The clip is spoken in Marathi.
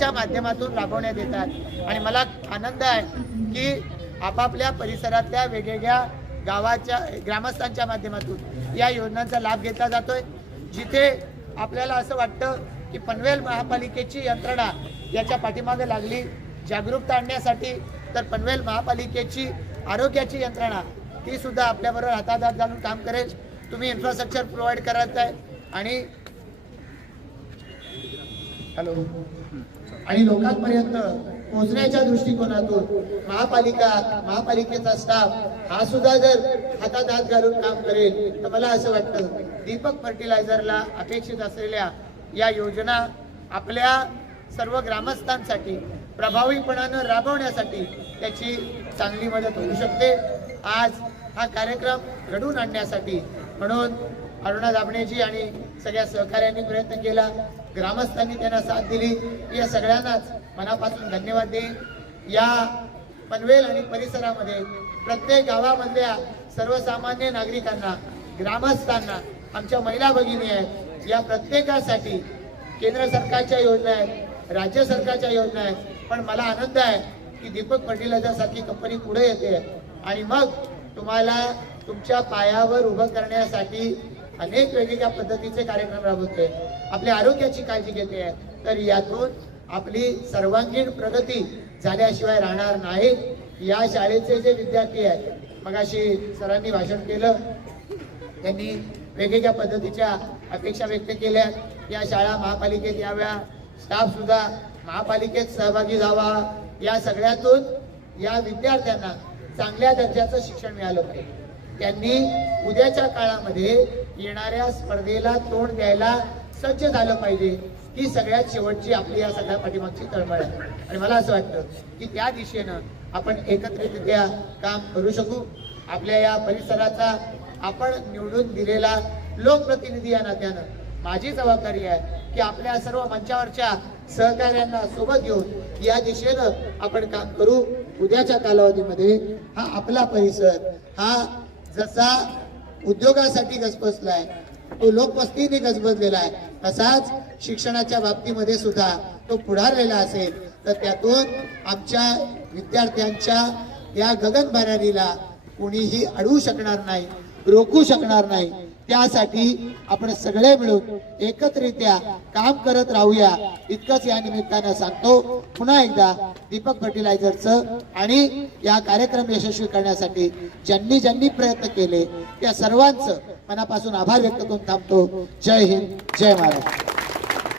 च्या माध्यमातून राबवण्यात येतात आणि मला आनंद आहे की आपापल्या परिसरातल्या वेगवेगळ्या गावाच्या ग्रामस्थांच्या माध्यमातून या योजनांचा लाभ घेतला जातोय। जिथे आपल्याला असं वाटतं की पनवेल महापालिकेची यंत्रणा याच्या पाठीमागे लागली जागरूकता आणण्यासाठी, तर पनवेल महापालिकेची आरोग्याची यंत्रणा ती सुद्धा आपल्याबरोबर हातात घालून काम करेल। तुम्ही इन्फ्रास्ट्रक्चर प्रोव्हाइड करत आहे आणि लोकांपर्यंत पोहोचण्याच्या दृष्टिकोनातून महापालिकेचा स्टाफ हा सुद्धा जर हातात हात घालून काम करेल तर मला असं वाटतं दीपक फर्टिलायझरला अपेक्षित असलेल्या या योजना आपल्या सर्व ग्रामस्थांसाठी प्रभावीपणाने राबवण्यासाठी त्याची चांगली मदत होऊ शकते। आज हा कार्यक्रम घडवून आणण्यासाठी म्हणून अरुणा दाभणेजी आणि सगळ्या सहकार्यांनी प्रयत्न केला, ग्रामस्थांनी त्यांना साथ दिली, या सगळ्यांनाच मनापासून धन्यवाद देईन। या पनवेल आणि परिसरामध्ये प्रत्येक गावामधल्या सर्वसामान्य नागरिकांना, ग्रामस्थांना, आमच्या महिला भगिनी आहेत, या प्रत्येकासाठी केंद्र सरकारच्या योजना आहेत, राज्य सरकारच्या योजना आहेत, पण मला आनंद आहे की दीपक फर्टिलायझर सारखी कंपनी पुढे येते आणि मग तुम्हाला तुमच्या पायावर उभं करण्यासाठी अनेक वेगवेगळ्या पद्धतीचे कार्यक्रम राबवते, आपल्या आरोग्याची काळजी घेते आहे। तर यातून आपली सर्वांगीण प्रगती झाल्याशिवाय राहणार नाही। या शाळेचे जे विद्यार्थी आहेत, मगाशी सरांनी भाषण केलं, त्यांनी वेगवेगळ्या पद्धतीच्या अपेक्षा व्यक्त केल्या। या शाळा महापालिकेत याव्या, स्टाफ सुद्धा महापालिकेत सहभागी व्हावा, या सगळ्यातून या विद्यार्थ्यांना चांगल्या दर्जाचं शिक्षण मिळालं पाहिजे। त्यांनी उद्याच्या काळामध्ये येणाऱ्या स्पर्धेला तोंड द्यायला सज्ज झालं पाहिजे। ही सगळ्यात शेवटची आपली या सगळ्या पाठीमागची तळमळ आहे आणि मला असं वाटतं की त्या दिशेनं आपण एकत्रितरित्या काम करू शकू। आपल्या या परिसराचा आपण निवडून दिलेला लोकप्रतिनिधी या नात्यानं माझी जबाबदारी आहे की आपल्या सर्व मंचावरच्या सहकार्यांना सोबत घेऊन या दिशेनं आपण काम करू। उद्याच्या कालावधीमध्ये हा आपला परिसर हा जसा उद्योगासाठी गजबजलाय, तो लोकवस्तीने गजबजलेला आहे, तसाच शिक्षणाच्या बाबतीमध्ये सुद्धा तो पुढारलेला असेल तर त्यातून आमच्या विद्यार्थ्यांच्या या गगनभरारीला कोणीही अडवू शकणार नाही, रोखू शकणार नाही। त्यासाठी आपण सगळे मिळून एकत्रित्या काम करत राहूया, इतकंच या निमित्तानं सांगतो। पुन्हा एकदा दीपक फर्टिलायझरचं आणि या कार्यक्रम यशस्वी करण्यासाठी ज्यांनी प्रयत्न केले त्या सर्वांचं मनापासून आभार व्यक्त करून थांबतो। जय हिंद, जय महाराष्ट्र।